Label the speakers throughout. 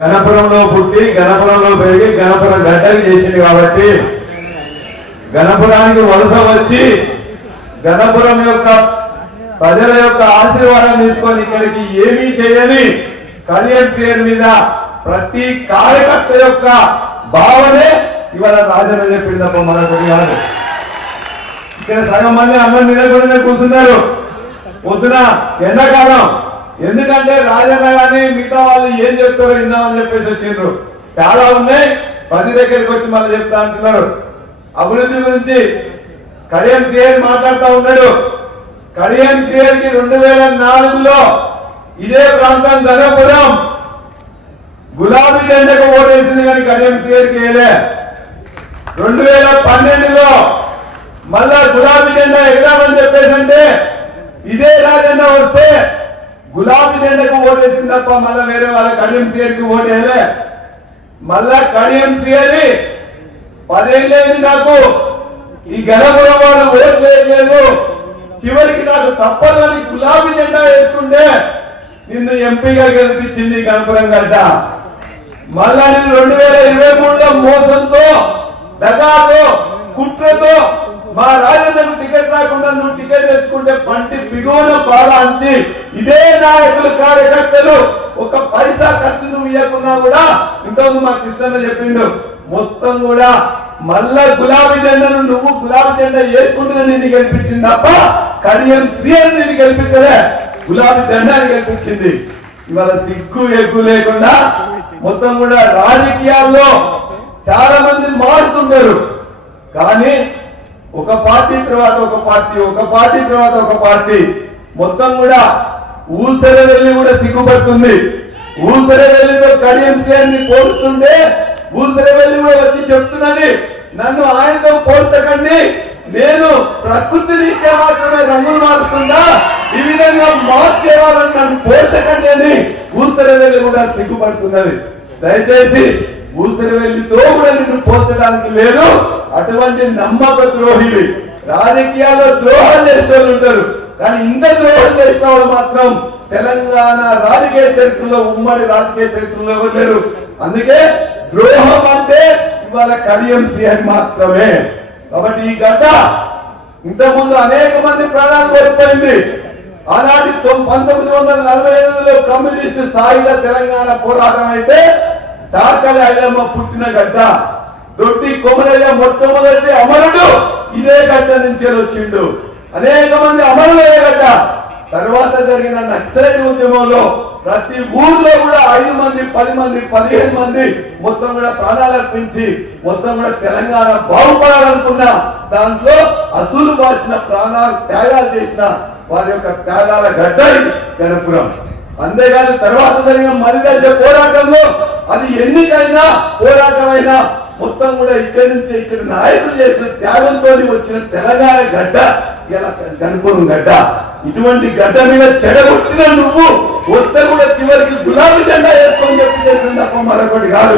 Speaker 1: గణపురంలో పుట్టి గణపురంలో పెరిగి గణపురం గడ్డలు చేసింది కాబట్టి గణపురానికి వలస వచ్చి గణపురం యొక్క ప్రజల యొక్క ఆశీర్వాదం తీసుకొని ఇక్కడికి ఏమీ చేయని కడియం పేరు మీద ప్రతి కార్యకర్త యొక్క భావనే ఇవాళ రాజన్న చెప్పింది తప్ప మరొకటి కాదు. ఇక్కడ సగం మంది అందరు తినకుండా కూర్చున్నారు. పొద్దున ఎండాకాలం. ఎందుకంటే రాజన్న కానీ మిగతా వాళ్ళు ఏం చెప్తారో ఇందామని చెప్పేసి వచ్చిండ్రు. చాలా ఉన్నాయి. పది దగ్గరికి వచ్చి మళ్ళీ చెప్తా అంటున్నారు. అభివృద్ధి గురించి కడియం సిఆర్ మాట్లాడుతూ ఉన్నాడు. కడియం సిఆర్కి రెండు వేల నాలుగులో ఇదే ప్రాంతం ధనపురం గులాబీ జెండకు ఓటేసింది కానీ కడియం సిఆర్కి వేయలే. రెండు వేల పన్నెండులో మళ్ళా గులాబీ జెండా ఎగరామని చెప్పేసి అంటే ఇదే రాజన్న వస్తే గులాబీ జెండకు ఓటేసింది తప్ప మళ్ళా వేరే వాళ్ళ కడియం సిఆర్కి ఓటేయలే. మళ్ళా కడియం సిఆరి పదేళ్ళేది నాకు. ఈ గణపురం వాళ్ళు ఓటు వేయలేదు చివరికి నాకు తప్పదని గులాబీ జెండా వేసుకుంటే నిన్ను ఎంపీగా గెలిపించింది గణపురం గడ్డ. మళ్ళా నేను రెండు వేల ఇరవై మూడులో మోసంతో దగాతో కుట్రతో మా రాజన్నకు టికెట్ రాకుండా నువ్వు టికెట్ తెచ్చుకుంటే పంటి బిగువన పాలాంచి ఇదే నాయకులు కార్యకర్తలు. ఒక పైసా ఖర్చు నువ్వు ఇవ్వకున్నా కూడా ఇంతకు మా కృష్ణన్న చెప్పిండు. మొత్తం కూడా మళ్ళా గులాబీ జెండను నువ్వు గులాబీ జెండా వేసుకుంటున్నా నిన్ను గెలిపించింది తప్ప కడియం అని నిన్ను గెలిపించలే. గులాబీ జెండాని గెలిపించింది. ఇవాళ సిగ్గు ఎగ్గు లేకుండా మొత్తం కూడా రాజకీయాల్లో చాలా మంది మారుతుంటారు. కానీ ఒక పార్టీ తర్వాత ఒక పార్టీ ఒక పార్టీ తర్వాత ఒక పార్టీ. మొత్తం కూడా ఊసర వెళ్ళి కూడా సిగ్గుపడుతుంది. ఊసర వెళ్ళితో కడియం శ్రేణి పోలుస్తుంటే ఊసర వెళ్ళి కూడా వచ్చి చెప్తున్నది నన్ను ఆయనతో పోల్చకండి. నేను ప్రకృతి రీత్యా మాత్రమే రంగులు మారుతుందా ఈ విధంగా మార్చే చేయాలని నన్ను పోల్చకండి అని ఊసర వెళ్ళి కూడా సిగ్గుపడుతున్నది. దయచేసి ఊసరి వెళ్ళితో కూడా నిన్ను పోల్చడానికి లేదు. అటువంటి నమ్మక ద్రోహివి. రాజకీయాల్లో ద్రోహాలు చేసే వాళ్ళు ఉంటారు. కానీ ఇంత ద్రోహం చేసిన వాళ్ళు మాత్రం తెలంగాణ రాజకీయ చరిత్రలో ఉమ్మడి రాజకీయ చరిత్రలో ఎవరు లేరు. అందుకే ద్రోహం అంటే ఇవాళ కడియం అని మాత్రమే. కాబట్టి ఈ గడ్డ ఇంతకుముందు అనేక మంది ప్రాణాలు కోల్పోయింది. ఆనాటి పంతొమ్మిది వందల నలభై ఎనిమిదిలో కమ్యూనిస్టు సాయుధ తెలంగాణ పోరాటం అయితే చాకలి ఐలమ్మ పుట్టిన గడ్డ. దొడ్డి కొమరయ్య మొట్టమొదటి అమరుడు ఇదే గడ్డ నుంచే వచ్చిండు. అనేక మంది అమరులయ్యే గడ్డ. తర్వాత జరిగిన నక్సలైట్ ఉద్యమంలో ప్రతి ఊర్లో కూడా ఐదు మంది పది మంది పదిహేను మంది మొత్తం కూడా ప్రాణాలు అర్పించి మొత్తం కూడా తెలంగాణ బాగుపడాలనుకున్న దాంట్లో అసూలు బాసిన ప్రాణాలు త్యాగాలు చేసిన వారి యొక్క త్యాగాల గడ్డ గణపురం. అంతేకాదు తర్వాత జరిగిన మరిదశ పోరాటంలో అది ఎన్నికైనా పోరాటమైనా మొత్తం కూడా ఇక్కడి నుంచి ఇక్కడ నాయకులు చేసిన త్యాగంతో వచ్చిన తెలంగాణ గడ్డ ఇలా కనుకోను గడ్డ. ఇటువంటి గడ్డ మీద చెడగొట్టిన నువ్వు వస్తే కూడా చివరికి గులాబీ జెండా వేసుకొని చెప్పి చేసిన తప్ప మరొకటి కాదు.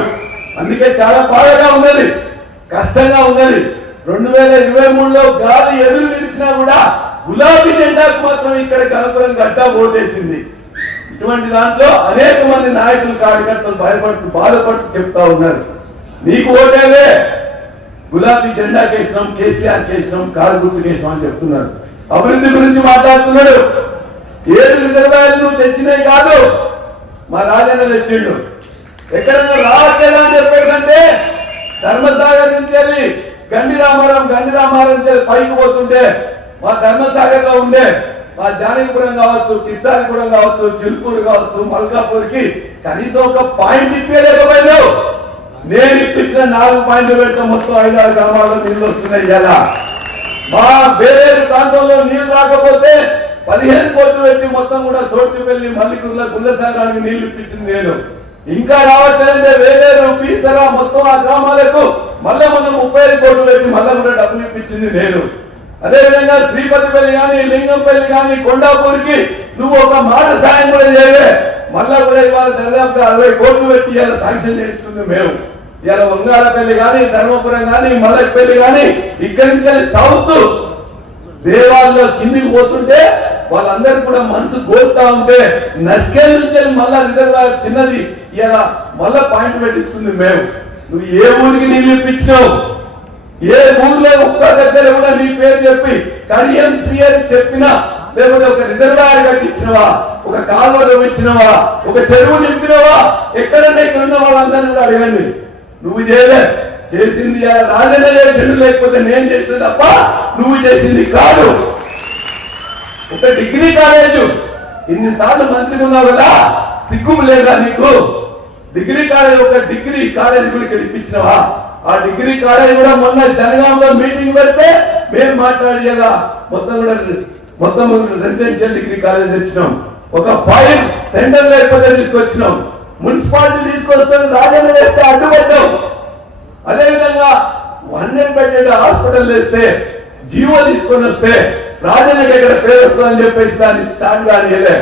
Speaker 1: అందుకే చాలా బాధగా ఉన్నది కష్టంగా ఉన్నది. రెండు వేల ఇరవై మూడులో గాలి ఎదురు నిలిచినా కూడా గులాబీ జెండాకు మాత్రం ఇక్కడ కనుపురం గడ్డ ఓటేసింది. ఇటువంటి దాంట్లో అనేక మంది నాయకులు కార్యకర్తలు భయపడుతూ బాధపడుతూ చెప్తా ఉన్నారు. నీకు ఓటేవే. గులాబీ జెండా కేసినాం కేసీఆర్ కేసినాం కారు గుర్తు కేసినాం అని చెప్తున్నారు. అభివృద్ధి గురించి మాట్లాడుతున్నాడు. ఏడు రిజర్వాయర్లు నువ్వు తెచ్చినవి కాదు. మా రాజన్న తెచ్చిండు. ఎక్కడన్నా రావట్లేదా అని చెప్పేటంటే ధర్మసాగర్ నుంచి వెళ్ళి గండి రామారావు గండి రామారావు పైకి పోతుంటే మా ధర్మసాగర్లో ఉండే జానకిపురం కావచ్చు కిస్తారిపురం కావచ్చు చిల్పూర్ కావచ్చు మల్కాపూర్కి కనీసం ఒక పాయింట్ ఇప్పలేకపోయినావు నేను ఇప్పించిన నాలుగు పాయింట్లు పెడితే మొత్తం ఐదారు గ్రామాల్లో నీళ్ళు వస్తున్నాయి ఇలా మా వేరే ప్రాంతంలో నీళ్ళు రాకపోతే పదిహేను కోట్లు పెట్టి మొత్తం కూడా సోడ్చిపల్లి మల్లికుర్ల గుల్లసాగరానికి నీళ్ళు ఇప్పించింది నేను. ఇంకా రావట్లేదంటే వేలేరు పీసరా మొత్తం ఆ గ్రామాలకు మళ్ళీ మొన్న ముప్పై ఐదు కోట్లు పెట్టి మళ్ళీ కూడా డబ్బులు ఇప్పించింది నేను. అదే విధంగా శ్రీపతిపల్లి గాని లింగంపల్లి కానీ కొండాపూర్కి నువ్వు ఒక మాట సాయం కూడా చేయలే మళ్ళా కూడా ఇవాళ దాదాపుగా అరవై కోట్లు పెట్టి ఇవాళ శాంక్షన్ చేయించుకుంది మేము. ఇవాళ వంగాలపల్లి కానీ ధర్మపురం కానీ మలక్పల్లి కానీ ఇక్కడి నుంచి సౌత్ దేవాల్లో కిందికి పోతుంటే వాళ్ళందరూ కూడా మనసు కోరుతా ఉంటే నస్కేల్ నుంచి మళ్ళా రిజర్వాయర్ చిన్నది ఇలా మళ్ళా పాయింట్ పెట్టించుకుంది మేము. నువ్వు ఏ ఊరికి నీళ్ళు ఇప్పించినావు? ఏ ఊర్లో దగ్గర కూడా నీ పేరు చెప్పి కడియం శ్రీ అని చెప్పినా లేకపోతే ఒక రిజర్వాయర్ కట్టించినవా? ఒక కాలువ తవ్వించినవా? ఒక చెరువు నింపినవా? ఎక్కడన్నా ఇక్కడ ఉన్న వాళ్ళందరినీ కూడా అడగండి. నువ్వు చేయలే. చేసింది ఆ రాజన్న చేసిండు లేకపోతే నేను చేసిన తప్ప నువ్వు చేసింది కాదు. ఒక డిగ్రీ కాలేజు. ఇన్నిసార్లు మంత్రిగా ఉన్నావు కదా? సిగ్గు లేదా నీకు? డిగ్రీ కాలేజ్ ఒక డిగ్రీ కాలేజ్ కూడా ఇక్కడ ఇప్పించినవా? ఆ డిగ్రీ కాలేజ్ కూడా మొన్న జనగాంలో మీటింగ్ పెడితే మేము మాట్లాడేలా మొత్తం కూడా మొత్తం రెసిడెన్షియల్ డిగ్రీ కాలేజ్ తెచ్చినాం. ఒక ఫైవ్ సెంటర్ లేకపోతే తీసుకొచ్చినాం. మున్సిపాలిటీ తీసుకొస్తాను రాజన్న వేస్తే అడ్డుపడ్డాం అదేవిధంగా హండ్రెడ్ బెడ్ హాస్పిటల్ వేస్తే జీవో తీసుకొని వస్తే రాజన్నకి ఎక్కడ పేరు వస్తుందని చెప్పేసి దాన్ని స్టాండ్ కానియలే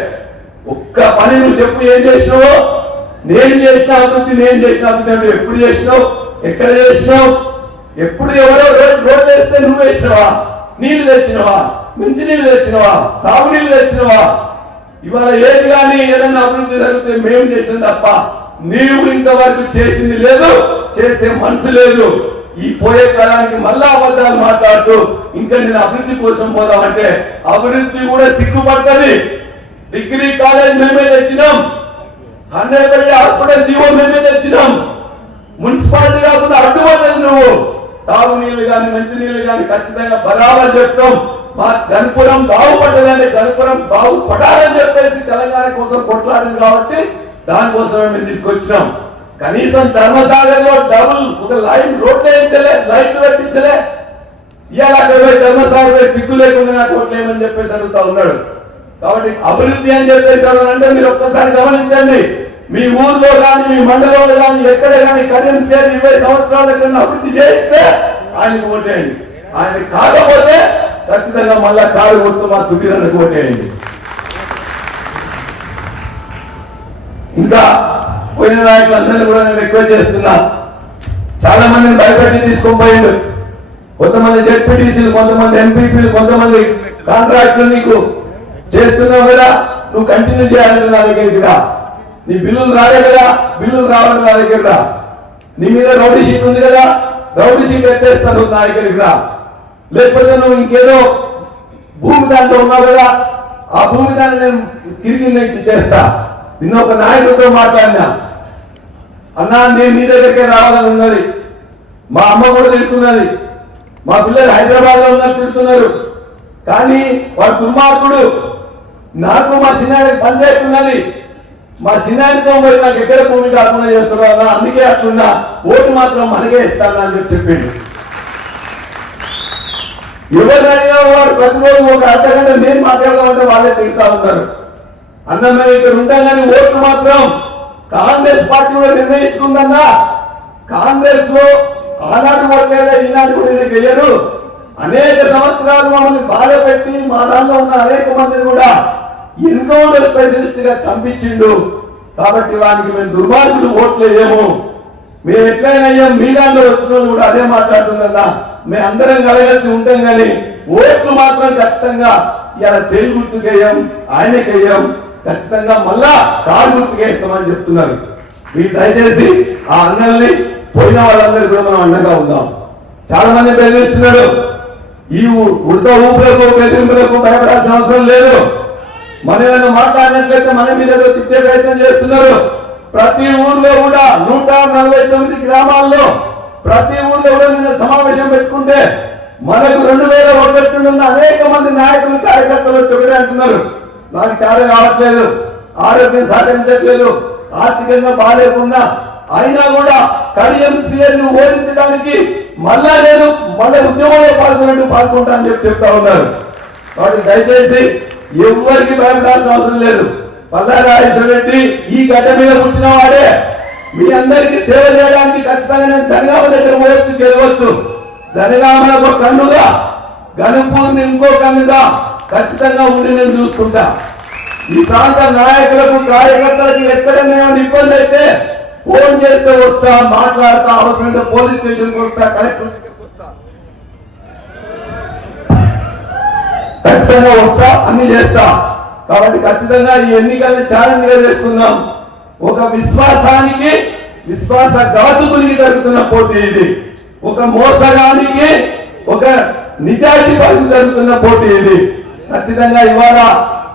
Speaker 1: ఒక్క పని నువ్వు చెప్పు ఏం చేసినావు? నేను చేసిన అభివృద్ధి నేను చేసిన అభివృద్ధి ఎప్పుడు చేసినావు? ఎక్కడ చేసినావు? ఎప్పుడు ఎవరో రోడ్లు వేస్తే నువ్వు వేసినవా? నీళ్ళు తెచ్చినవా? మంచి నీళ్ళు తెచ్చినవా? సాగునీళ్ళు తెచ్చినవా? ఇవాళ ఏది కానీ ఏదైనా అభివృద్ధి జరిగితే మేము చేసిన తప్ప నీవు ఇంతవరకు చేసింది లేదు చేసే మనసు లేదు. ఈ పోయే కాలానికి మళ్ళా అబద్ధాలు మాట్లాడుతూ ఇంకా నేను అభివృద్ధి కోసం పోదామంటే అభివృద్ధి కూడా సిగ్గుపడుతుంది. డిగ్రీ కాలేజ్ మేమే తెచ్చినాం. హండ్రెడ్ బెడ్ హాస్పిటల్ జీవో మేమే తెచ్చినాం. మున్సిపాలిటీ కాకుండా అడ్డుపడ్డది నువ్వు. తాగునీళ్ళు కానీ మంచినీళ్ళు కానీ ఖచ్చితంగా బరాబర్ చెప్తాం. మా గణపురం బాగుపడ్డదంటే గణపురం బాగుపడాలని చెప్పేసి తెలంగాణ కోసం కొట్లాడింది కాబట్టి దానికోసమే మేము తీసుకొచ్చినాం. కనీసం ధర్మసాగర్లో డబుల్ ఒక లైన్ రోడ్లు వేయించలే లైట్లు పెట్టించలే ఇవాళ ధర్మసాగర్ సిగ్గు లేకుండా నాకు ఓట్లేమని చెప్పేసి అడుగుతా ఉన్నాడు. కాబట్టి అభివృద్ధి అని చెప్పేసి అంటే మీరు ఒక్కసారి గమనించండి. మీ ఊర్లో కానీ మీ మండలంలో కానీ ఎక్కడ కానీ కడియం సేర్ ఇరవై సంవత్సరాల కన్నా అభివృద్ధి చేస్తే ఆయనకు ఓటేయండి. ఆయన కాకపోతే ఖచ్చితంగా మళ్ళా కారు కొడుతూ మా సుధీరన్నకు ఓటేయండి. ఇంకా పోయిన నాయకులందరినీ కూడా నేను రిక్వెస్ట్ చేస్తున్నా. చాలా మందిని భయపెట్టి తీసుకొని పోయిండు. కొంతమంది జెడ్పీటీసీలు కొంతమంది ఎంపీపీలు కొంతమంది కాంట్రాక్టులు నీకు చేస్తున్నావు కదా నువ్వు కంటిన్యూ చేయాలంటే నా దగ్గరికి రా. నీ బిల్లులు రాలే కదా బిల్లులు రావాలి నా దగ్గర రా. నీ మీద రౌడీ షీట్ ఉంది కదా రౌడీ షీట్ ఎత్తేస్తాను నా దగ్గరికి రా. లేకపోతే నువ్వు ఇంకేదో భూమి దాంట్లో ఉన్నావు కదా ఆ భూమి దాన్ని నేను తిరిగి చేస్తా. నిన్న ఒక నాయకుడితో మాట్లాడినా. అన్నా నేను నీ దగ్గరికే రావాలని ఉన్నది. మా అమ్మ కూడా తిడుతున్నది. మా పిల్లలు హైదరాబాద్లో ఉన్నారు తిడుతున్నారు. కానీ వాడు దుర్మార్గుడు. నాకు మా చిన్నాడికి పంచాయతీ ఉన్నది మా చిన్నాడితో పోయి నాకు ఎక్కడ భూమి కాకుండా చేస్తున్నా అందుకే అట్లున్నా ఓటు మాత్రం మనకే ఇస్తాను అని చెప్పి చెప్పిండు. ఎవరినైనా వాడు ప్రతిరోజు ఒక అర్ధ గంట నేను మాట్లాడదామంటే వాళ్ళే తిడతా ఉన్నారు. అన్న మేము ఇక్కడ ఉంటాం కానీ ఓట్లు మాత్రం కాంగ్రెస్ పార్టీ కూడా నిర్ణయించుకుందన్నా కాంగ్రెస్లో ఆనాడు ఓట్లేదా ఈనాడు కూడా ఇది వెయ్యరు అనేక సంవత్సరాలు మమ్మల్ని బాధ పెట్టి మా దాంట్లో ఉన్న అనేక మందిని కూడా ఎన్కౌంటర్ స్పెషలిస్ట్గా చంపించిండు. కాబట్టి వానికి మేము దుర్మార్గులు ఓట్లేదేమో. మేము ఎట్లయినా అయ్యాం మీ దాంట్లో వచ్చిన వాళ్ళు కూడా అదే మాట్లాడుతుందన్నా. మేము అందరం కలగలిసి ఉంటాం కానీ ఓట్లు మాత్రం ఖచ్చితంగా ఇలా చేయి గుర్తుకేయం ఆయనకేయం ఖచ్చితంగా మళ్ళా కారు గుర్తుకేస్తామని చెప్తున్నారు. మీరు దయచేసి ఆ అన్నల్ని పోయిన వాళ్ళందరికీ కూడా మనం అండగా ఉందాం. చాలా మంది బెదిరిస్తున్నాడు ఈ ఉడత ఊపులకు బెదిరింపులకు భయపడాల్సిన అవసరం లేదు. మన ఏమైనా మాట్లాడినట్లయితే మన మీద ఏదో తిట్టే ప్రయత్నం చేస్తున్నారు. ప్రతి ఊర్లో కూడా నూట నలభై తొమ్మిది గ్రామాల్లో ప్రతి ఊర్లో కూడా నిన్న సమావేశం పెట్టుకుంటే మనకు రెండు వేల ఒకటి అనేక మంది నాయకులు కార్యకర్తలు వచ్చి అంటున్నారు. నాకు చాలా కావట్లేదు ఆరోగ్యం సాధించట్లేదు ఆర్థికంగా బాగాలేకుండా అయినా కూడా కడియం సీఎల్ని ఓడించడానికి మళ్ళా నేను మళ్ళీ ఉద్యమంలో పాల్గొన్నట్టు పాల్గొంటా అని చెప్పి చెప్తా ఉన్నారు. కాబట్టి దయచేసి ఎవరికి భయపడాల్సిన అవసరం లేదు. పల్లారాజేశ్వర రెడ్డి ఈ గడ్డ మీద పుట్టిన వాడే మీ అందరికీ సేవ చేయడానికి ఖచ్చితంగా నేను జనగామ దగ్గర పోయొచ్చు గెలవచ్చు. జనగామ ఒక కన్నుగా గణపూర్ని ఇంకో కన్నుగా ఖచ్చితంగా ఉండి నేను చూసుకుంటా. ఈ ప్రాంత నాయకులకు కార్యకర్తలకు ఎక్కడైనా ఇబ్బంది అయితే ఫోన్ చేస్తే వస్తా మాట్లాడతా అవసరమైతే పోలీస్ స్టేషన్ వస్తా కలెక్టర్ ఖచ్చితంగా వస్తా అన్ని చేస్తా. కాబట్టి ఖచ్చితంగా ఈ ఎన్నికల్ని ఛాలెంజ్గా చేసుకుందాం. ఒక విశ్వాసానికి విశ్వాస ఘాతుకునికి జరుగుతున్న పోటీ ఇది. ఒక మోసగానికి ఒక నిజాయితీ పరిధి జరుగుతున్న పోటీ ఇది. ఖచ్చితంగా ఇవాళ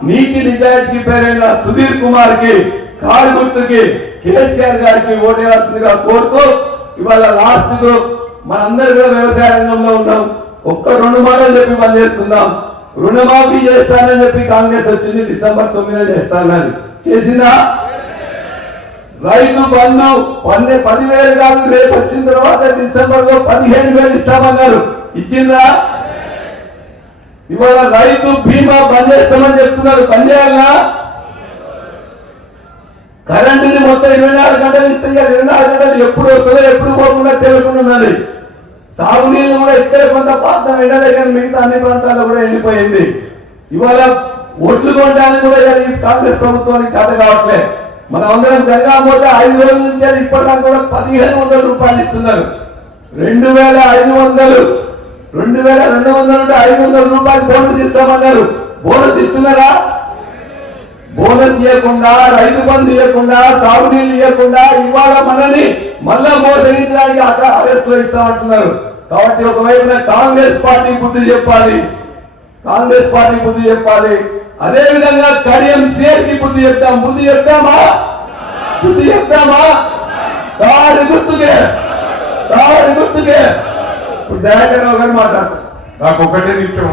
Speaker 1: నీతి నిజాయితీకి పేరైన సుధీర్ కుమార్కి కారు గుర్తుకి కేసీఆర్ గారికి ఓటేయాల్సిందిగా కోరుతూ ఇవాళ లాస్ట్కు మనందరూ కూడా వ్యవసాయ రంగంలో ఉన్నాం. ఒక్క రెండు మాటలు చెప్పి పని రుణమాఫీ చేస్తానని చెప్పి కాంగ్రెస్ వచ్చింది డిసెంబర్ తొమ్మిదిన చేస్తానని. చేసిందా? రైతు బంధు పన్నె పదివేలు కాదు రేపు వచ్చిన తర్వాత డిసెంబర్లో పదిహేను వేలు ఇస్తామన్నారు. ఇచ్చిందా? ఇవాళ రైతు బీమా బంద్ చేస్తామని చెప్తున్నారు. బంద్ చేయాలా? కరెంటుని మొత్తం ఇరవై నాలుగు గంటలు ఇస్తే ఇరవై నాలుగు గంటలు ఎప్పుడు వస్తుందో ఎప్పుడు పోకుండా తెలుసుకుంటుందండి తాగునీళ్ళు సాగునీళ్ళు కూడా ఇక్కడ కొంత ప్రాంతం ఎండలే కానీ మిగతా అన్ని ప్రాంతాల్లో కూడా ఎండిపోయింది. ఇవాళ ఒడ్లు కొనడానికి కూడా ఈ కాంగ్రెస్ ప్రభుత్వానికి చేత కావట్లే. మనం అందరం జరగా పోతే ఐదు రోజుల నుంచి అది ఇప్పటిదాకా కూడా పదిహేను వందల రూపాయలు ఇస్తున్నారు. రెండు వేల ఐదు వందలు రెండు వేల రెండు వందల నుండి ఐదు వందల రూపాయలు బోనస్ ఇస్తామన్నారు. బోనస్ ఇస్తున్నారా? బోనస్ ఇవ్వకుండా రైతు బంధు ఇవ్వకుండా సాగునీళ్ళు ఇవ్వకుండా ఇవాళ మనల్ని మళ్ళా మోసగించడానికి అక్కడ ఆగస్టులో ఇస్తామంటున్నారు. కాబట్టి ఒకవైపున కాంగ్రెస్ పార్టీ బుద్ధి చెప్పాలి. కాంగ్రెస్ పార్టీ బుద్ధి చెప్పాలి. అదే విధంగా కడియం సిఎల్కి బుద్ధి చెప్తాం. బుద్ధి చెప్తామా? బుద్ధి చెప్తామా? దాడి గుర్తుకే. దాడి గుర్తుకే. ఇప్పుడు దయాకర్ గారు మాట్లాడతారు.
Speaker 2: నాకు ఒకటే నిమిషం